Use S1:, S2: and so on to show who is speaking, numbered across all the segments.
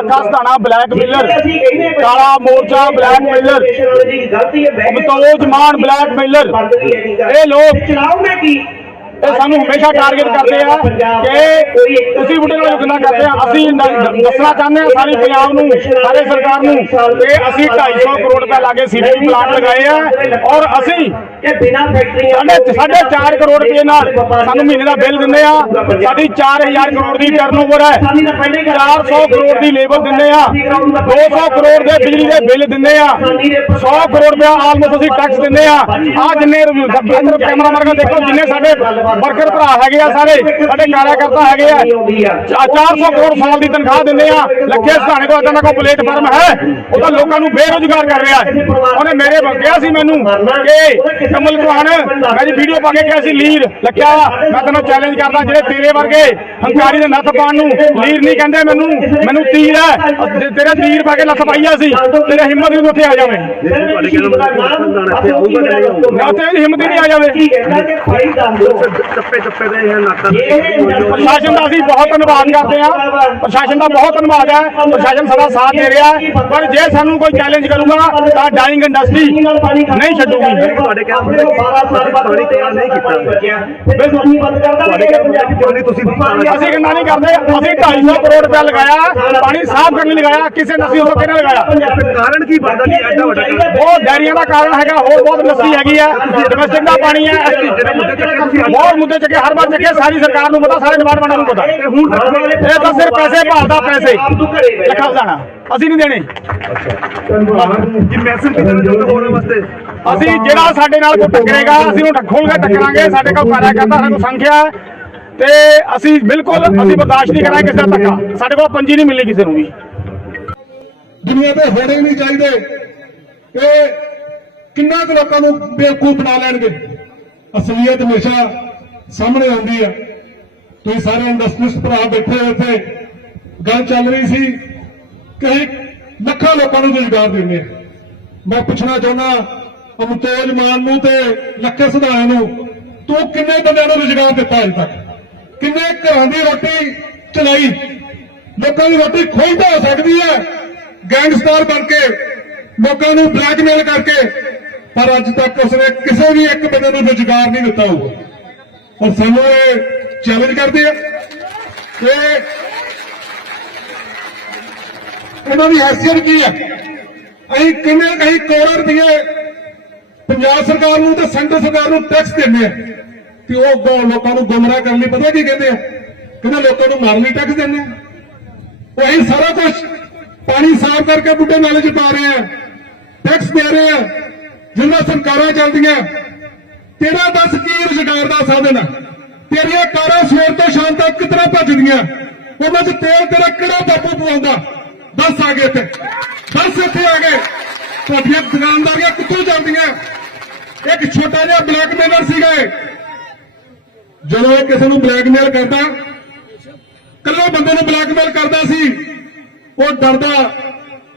S1: Lakha Sidhana black ਮੇਲਰ ਕਾਲਾ ਮੋਰਚਾ black ਮੇਲਰ ਮਤੋਜ ਮਾਨ black ਮੇਲਰ। ਇਹ ਲੋਕ
S2: ਚਲਾਓ ਮੈਂ ਕੀ?
S1: ਇਹ ਸਾਨੂੰ ਹਮੇਸ਼ਾ ਟਾਰਗੇਟ ਕਰਦੇ ਆ ਕਿ ਤੁਸੀਂ ਬੁੱਢੇ ਨਾਲ ਗੁੰਨਾ ਕਰਦੇ ਆ, ਅਸੀਂ ਦੱਸਣਾ ਚਾਹੁੰਦੇ ਆ ਸਾਰੀ ਪੰਜਾਬ ਨੂੰ, ਸਾਰੇ ਸਰਕਾਰ ਨੂੰ ਕਿ ਅਸੀਂ 250 ਕਰੋੜ ਰੁਪਏ ਲਾਗੇ ਸੀਵਰੇਜ ਪਲਾਂਟ ਲਗਾਏ ਆ ਔਰ ਅਸੀਂ
S2: ਇਹ ਬਿਨਾ ਫੈਕਟਰੀਆਂ
S1: ਸਾਡੇ ਸਾਢੇ 4 ਕਰੋੜ ਰੁਪਏ ਨਾਲ ਸਾਨੂੰ ਮਹੀਨੇ ਦਾ ਬਿੱਲ ਦਿੰਦੇ ਆ, ਸਾਡੀ 4000 ਕਰੋੜ ਦੀ ਟਰਨਓਵਰ ਹੈ 400 ਕਰੋੜ ਦੀ ਲੇਬਰ ਦਿੰਦੇ ਆ 200 ਕਰੋੜ ਦੇ ਬਿਜਲੀ ਦੇ ਬਿੱਲ ਦਿੰਦੇ ਆ 100 ਕਰੋੜ ਰੁਪਏ ਆਲਮੋਸਟ ਅਸੀਂ ਟੈਕਸ ਦਿੰਦੇ ਆ। ਆ ਜਿੰਨੇ ਅੰਦਰ ਕੈਮਰਾ ਮਾਰਗਾ ਦੇਖੋ, ਜਿੰਨੇ ਸਾਡੇ ਵਰਕਰ ਭਰਾ ਹੈਗੇ ਆ ਸਾਰੇ ਸਾਡੇ ਕਾਰਿਆਕਰਤਾ ਹੈਗੇ ਆ। ਚਾ- 400 ਕਰੋੜ ਸਾਲ ਦੀ ਤਨਖਾਹ ਦਿੰਦੇ ਆ। ਲੱਖੇ ਸਹਾਣੇ ਕੋਲ ਇਦਾਂ ਦਾ ਕੋਈ ਪਲੇਟਫਾਰਮ ਹੈ? ਉਹ ਤਾਂ ਲੋਕਾਂ ਨੂੰ ਬੇਰੋਜ਼ਗਾਰ ਕਰ ਰਿਹਾ ਉਹਨੇ ਮੇਰੇ ਕਿਹਾ ਸੀ ਮੈਨੂੰ ਕਿ ਕਮਲ ਕੁਹਾਨ ਮੈਂ ਜੀ ਵੀਡੀਓ ਪਾ ਕੇ ਕਿਹਾ ਸੀ ਲੀਰ ਲੱਖਿਆ ਮੈਂ ਤੈਨੂੰ ਚੈਲੰਜ ਕਰਦਾ ਜਿਹੜੇ ਤੇਰੇ ਵਰਗੇ ਹੰਕਾਰੀ ਦੇ ਨੱਥ ਪਾਣ ਨੂੰ ਲੀਰ ਨਹੀਂ ਕਹਿੰਦੇ ਮੈਨੂੰ। ਮੈਨੂੰ ਤੀਰ ਹੈ। ਤੇਰੇ ਤੀਰ ਪਾ ਕੇ ਲੱਥ ਪਾਈਆ ਸੀ। ਤੇਰੇ ਹਿੰਮਤ ਨਹੀਂ ਉੱਥੇ ਆ ਜਾਵੇ। ਨਾ ਤੇ ਇਹਦੀ ਹਿੰਮਤ ਨਹੀਂ ਆ ਜਾਵੇ।
S3: ਚੱਪੇ ਚੱਪੇ ਦੇ ਇਹ
S1: ਪ੍ਰਸ਼ਾਸਨ ਦਾ ਅਸੀਂ ਬਹੁਤ ਧੰਨਵਾਦ ਕਰਦੇ ਹਾਂ। ਪ੍ਰਸ਼ਾਸਨ ਦਾ ਬਹੁਤ ਧੰਨਵਾਦ ਹੈ। ਪ੍ਰਸ਼ਾਸਨ ਸਾਡਾ ਸਾਥ ਦੇ ਰਿਹਾ ਹੈ। ਪਰ ਜੇ ਸਾਨੂੰ ਕੋਈ ਚੈਲੰਜ ਕਰੂਗਾ ਤਾਂ ਡਾਈਂਗ ਇੰਡਸਟਰੀ ਨਹੀਂ ਛੱਡੂਗੀ।
S3: ਤੁਹਾਡੇ ਕਹਿਣ ਦਾ ਮਤਲਬ ਕਿ ਪਾਣੀ ਤਿਆਰ ਨਹੀਂ ਕੀਤਾ।
S2: ਬਿਲਕੁਲ ਬੰਦ ਕਰਦਾ
S3: ਤੁਹਾਡੇ ਕਹਿਣ ਦਾ ਮਤਲਬ ਕਿ ਪਾਣੀ ਤੁਸੀਂ
S1: ਅਸੀਂ ਕਿੰਨਾ ਨਹੀਂ ਕਰਦੇ। ਅਸੀਂ 250 ਕਰੋੜ ਰੁਪਏ ਲਗਾਇਆ। ਪਾਣੀ ਸਾਫ਼ ਕਰਨ ਲਈ ਲਗਾਇਆ। ਕਿਸੇ ਨਸੀ ਤੋਂ ਕਿਹਨੇ ਲਗਾਇਆ?
S3: ਕਾਰਨ ਕੀ ਬਣਦਾ ਕਿ ਐਡਾ ਵੱਡਾ?
S1: ਉਹ ਡੈਰੀਆਂ ਦਾ ਕਾਰਨ ਹੈਗਾ। ਹੋਰ ਬਹੁਤ ਨਸੀ ਹੈਗੀ ਹੈ। ਡੋਮੈਸਟਿਕ ਦਾ ਪਾਣੀ ਹੈ।
S3: ਮੁੱਦੇ ਚੱਕੇ
S1: ਹਰ ਵਾਰ ਚੱਕੇ ਸਾਰੀ ਸਰਕਾਰ ਨੂੰ ਪਤਾ ਸਾਰੇ ਡਿਪਾਰਟਮੈਂਟਾਂ ਨੂੰ ਪਤਾ।
S3: ਤੇ ਹੁਣ ਤੱਕ
S1: ਇਹ ਤਾਂ ਸਿਰਫ ਪੈਸੇ ਭਾਲਦਾ ਪੈਸੇ। ਲੱਖਾਂ ਜਾਣਾ ਅਸੀਂ ਨਹੀਂ ਦੇਣੇ।
S3: ਜੀ ਮੈਸੇਜ ਕਿਹਨਾਂ ਨੂੰ ਚਾਹੁੰਦੇ ਹੋਣ ਵਾਸਤੇ।
S1: ਅਸੀਂ ਜਿਹੜਾ ਸਾਡੇ ਨਾਲ ਕੋਈ ਟੱਕਰੇਗਾ ਅਸੀਂ ਉਹਨੂੰ ਕੇ ਟੱਕਰਾਂਗੇ ਸਾਡੇ ਕੋਲ ਸਾਡੇ ਕੋਲ ਸੰਖਿਆ ਤੇ ਅਸੀਂ ਬਿਲਕੁਲ ਅਸੀਂ ਬਰਦਾਸ਼ਤ ਨਹੀਂ ਕਰਾਂਗੇ ਕਿਸੇ ਦਾ ਧੱਕਾ ਸਾਡੇ ਕੋਲ ਪੰਜੀ ਨਹੀਂ ਮਿਲਣੀ ਕਿਸੇ ਨੂੰ ਵੀ।
S4: ਦੁਨੀਆ ਤੇ ਹੋਣੇ ਨਹੀਂ ਚਾਹੀਦੇ ਕਿ ਕਿੰਨਾ ਕੁ ਲੋਕਾਂ ਨੂੰ ਬੇਵਕੂਫ ਬਣਾ ਲੈਣਗੇ। ਅਸਲੀਅਤ ਹਮੇਸ਼ਾ ਸਾਹਮਣੇ ਆਉਂਦੀ ਆ। ਤੁਸੀਂ ਸਾਰੇ ਇੰਡਸਟਰੀਸ ਭਰਾ ਬੈਠੇ ਹੋ ਇੱਥੇ। ਗੱਲ ਚੱਲ ਰਹੀ ਸੀ ਕਿ ਅਸੀਂ ਲੱਖਾਂ ਲੋਕਾਂ ਨੂੰ ਰੁਜ਼ਗਾਰ ਦਿੰਦੇ ਆ। ਮੈਂ ਪੁੱਛਣਾ ਚਾਹੁੰਦਾ, ਅਮਤੋਜ ਮਾਨ ਨੂੰ ਤੇ ਲੱਖੇ ਸਿਧਾਣੇ ਨੂੰ, ਤੂੰ ਕਿੰਨੇ ਬੰਦਿਆਂ ਨੂੰ ਰੁਜ਼ਗਾਰ ਦਿੱਤਾ ਅਜੇ ਤੱਕ? ਕਿੰਨੇ ਘਰਾਂ ਦੀ ਰੋਟੀ ਚਲਾਈ? ਲੋਕਾਂ ਦੀ ਰੋਟੀ ਖੋਈ ਤਾਂ ਹੋ ਸਕਦੀ ਹੈ, ਗੈਂਗਸਟਰ ਬਣ ਕੇ, ਲੋਕਾਂ ਨੂੰ ਬਲੈਕਮੇਲ ਕਰਕੇ। ਪਰ ਅੱਜ ਤੱਕ ਉਸਨੇ ਕਿਸੇ ਵੀ ਇੱਕ ਬੰਦੇ ਨੂੰ ਰੁਜ਼ਗਾਰ ਨਹੀਂ ਦਿੱਤਾ ਹੋਊਗਾ। ਔਰ ਸਾਨੂੰ ਇਹ ਚੈਲੰਜ ਕਰਦੇ ਆ। ਕਿ ਇਹਨਾਂ ਦੀ ਹੈਸੀਅਤ ਕੀ ਹੈ ਅਸੀਂ ਕਿੰਨੇ ਕਈ ਕਰੋੜ ਰੁਪਏ ਪੰਜਾਬ ਸਰਕਾਰ ਨੂੰ ਤੇ ਸੈਂਟਰ ਸਰਕਾਰ ਨੂੰ ਟੈਕਸ ਦਿੰਦੇ ਆ। ਤੇ ਉਹ ਲੋਕਾਂ ਨੂੰ ਗੁੰਮਰਾਹ ਕਰਨ ਲਈ ਪਤਾ ਕੀ ਕਹਿੰਦੇ ਆ? ਕਹਿੰਦੇ ਲੋਕਾਂ ਨੂੰ ਮਾਰਨ ਲਈ ਟੈਕਸ ਦਿੰਦੇ ਆ। ਉਹ ਅਸੀਂ ਸਾਰਾ ਕੁਝ ਪਾਣੀ ਸਾਫ਼ ਕਰਕੇ ਬੁੱਢੇ ਨਾਲੇ ਚ ਪਾ ਰਹੇ ਆ। ਟੈਕਸ ਦੇ ਰਹੇ ਆ। ਜਿੰਨਾ ਸਰਕਾਰਾਂ ਚੱਲਦੀਆਂ ਤੇਰਾ ਦੱਸ ਕੀ ਰੁਜ਼ਗਾਰ ਦਾ ਸਾਧਨ ਹੈ ਤੇਰੀਆਂ ਕਾਰਾਂ ਸਵੇਰ ਤੋਂ ਸ਼ਾਮ ਤੱਕ ਕਿਤਨਾ ਭੱਜਦੀਆਂ? ਉਹਨਾਂ 'ਚ ਤੇਲ ਤੇਰਾ ਕਿਹੜਾ ਬਾਪੂ ਪਵਾਉਂਦਾ? ਦੱਸ ਆ ਗਏ ਇੱਥੇ। ਦੱਸ ਇੱਥੇ ਆ ਗਏ। ਤੁਹਾਡੀਆਂ ਦੁਕਾਨਦਾਰੀਆਂ ਕਿੱਥੋਂ ਚੱਲਦੀਆਂ ਇੱਕ ਛੋਟਾ ਜਿਹਾ ਬਲੈਕਮੇਲਰ ਸੀਗਾ ਇਹ। ਜਦੋਂ ਇਹ ਕਿਸੇ ਨੂੰ ਬਲੈਕਮੇਲ ਕਰਦਾ ਕੱਲੇ ਬੰਦੇ ਨੂੰ ਬਲੈਕਮੇਲ ਕਰਦਾ ਸੀ, ਉਹ ਡਰਦਾ,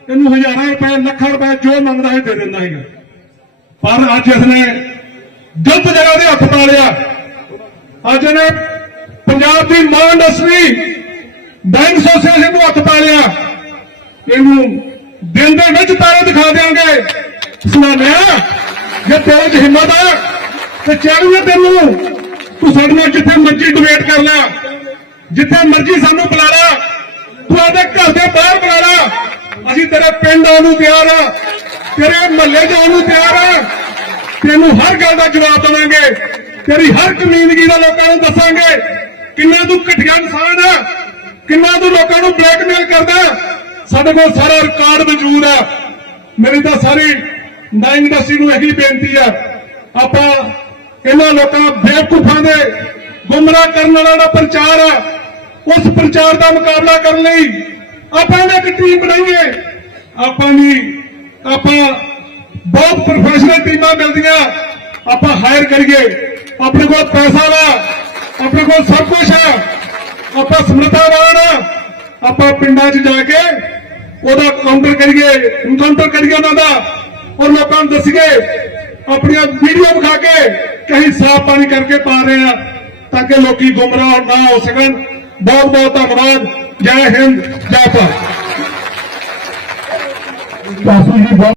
S4: ਇਹਨੂੰ ਹਜ਼ਾਰਾਂ ਰੁਪਏ, ਲੱਖਾਂ ਰੁਪਏ ਜੋ ਮੰਗਦਾ ਹੈ ਦੇ ਦਿੰਦਾ ਹੈਗਾ। ਪਰ ਅੱਜ ਇਸਨੇ ਗਲਤ ਜਗ੍ਹਾ ਦੇ ਹੱਥ ਪਾ ਲਿਆ। ਅੱਜ ਇਹਨੇ ਪੰਜਾਬ ਦੀ ਮਾਂ ਇੰਡਸਟਰੀ ਬੈਂਕ ਐਸੋਸੀਏਸ਼ਨ ਨੂੰ ਹੱਥ ਪਾ ਲਿਆ। ਇਹਨੂੰ ਦਿਨ ਦੇ ਵਿੱਚ ਤਾਰੇ ਦਿਖਾ ਦੇਾਂਗੇ ਸੁਣਾਣਿਆ ਜੇ ਤੇਰੇ 'ਚ ਹਿੰਮਤ ਆ, ਤੇ ਚਾਹੀਏ ਤੈਨੂੰ। ਤੂੰ ਸਾਡੇ ਨਾਲ ਜਿੱਥੇ ਮਰਜ਼ੀ ਡਿਬੇਟ ਕਰ ਲੈ। ਜਿੱਥੇ ਮਰਜ਼ੀ ਸਾਨੂੰ ਬੁਲਾ ਲਾ। ਤੂੰ ਆਦੇ ਘਰ ਦੇ ਬਾਹਰ ਬੁਲਾ ਲਾ। ਅਸੀਂ ਤੇਰੇ ਪਿੰਡ ਆਉਣ ਨੂੰ ਤਿਆਰ ਆ। ਤੇਰੇ ਮਹੱਲੇ 'ਚ ਆਉਣ ਨੂੰ ਤਿਆਰ ਆ। ਤੈਨੂੰ ਹਰ ਗੱਲ ਦਾ ਜਵਾਬ ਦੇਵਾਂਗੇ। ਤੇਰੀ ਹਰ ਕਮੀਨਗੀ ਦਾ ਲੋਕਾਂ ਨੂੰ ਦੱਸਾਂਗੇ ਕਿੰਨਾ ਤੂੰ ਘਟੀਆ ਇਨਸਾਨ ਆ, ਕਿੰਨਾ ਤੂੰ ਲੋਕਾਂ ਨੂੰ ਬਲੈਕਮੇਲ ਕਰਦਾ ਸਾਡੇ ਕੋਲ ਸਾਰਾ ਰਿਕਾਰਡ ਮੌਜੂਦ ਹੈ ਮੇਰੀ ਤਾਂ ਸਾਰੀ ਨਾ ਇੰਡਸਟਰੀ ਨੂੰ ਇਹੀ ਬੇਨਤੀ ਹੈ ਆਪਾਂ ਇਹਨਾਂ ਲੋਕਾਂ ਬੇਵਕੂਫਾਂ ਦੇ ਗੁੰਮਰਾਹ ਕਰਨ ਵਾਲਾ ਜਿਹੜਾ ਪ੍ਰਚਾਰ ਹੈ ਉਸ ਪ੍ਰਚਾਰ ਦਾ ਮੁਕਾਬਲਾ ਕਰਨ ਲਈ ਆਪਾਂ ਇਹਨਾਂ ਇੱਕ ਟੀਮ ਬਣਾਈਏ। ਆਪਾਂ ਵੀ ਆਪਾਂ ਬਹੁਤ ਪ੍ਰੋਫੈਸ਼ਨਲ ਟੀਮਾਂ ਮਿਲਦੀਆਂ। ਆਪਾਂ ਹਾਇਰ ਕਰੀਏ। ਆਪਣੇ ਕੋਲ ਪੈਸਾ ਵਾ ਆਪਣੇ ਕੋਲ ਸਭ ਕੁਝ ਆ। ਆਪਾਂ ਸਮਰੱਥਾਵਾਨ ਆਪਾਂ ਪਿੰਡਾਂ 'ਚ ਜਾ ਕੇ ਉਹਦਾ ਕਾਊਂਟਰ ਕਰੀਏ। ਇਨਕਾਊਂਟਰ ਕਰੀਏ ਉਹਨਾਂ ਦਾ। ਔਰ ਲੋਕਾਂ ਨੂੰ ਦੱਸੀਏ, ਆਪਣੀਆਂ ਵੀਡੀਓ ਵਿਖਾ ਕੇ ਕਹੀਂ ਸਾਫ਼ ਪਾਣੀ ਕਰਕੇ ਪਾ ਰਹੇ ਆ ਤਾਂ ਕਿ ਲੋਕੀ ਗੁੰਮਰਾਹ ਨਾ ਹੋ ਸਕਣ। ਬਹੁਤ ਬਹੁਤ ਧੰਨਵਾਦ। ਜੈ ਹਿੰਦ, ਜੈ ਭਾਰਤ। ਕਾਸੂ ਜੀ, ਬਹੁਤ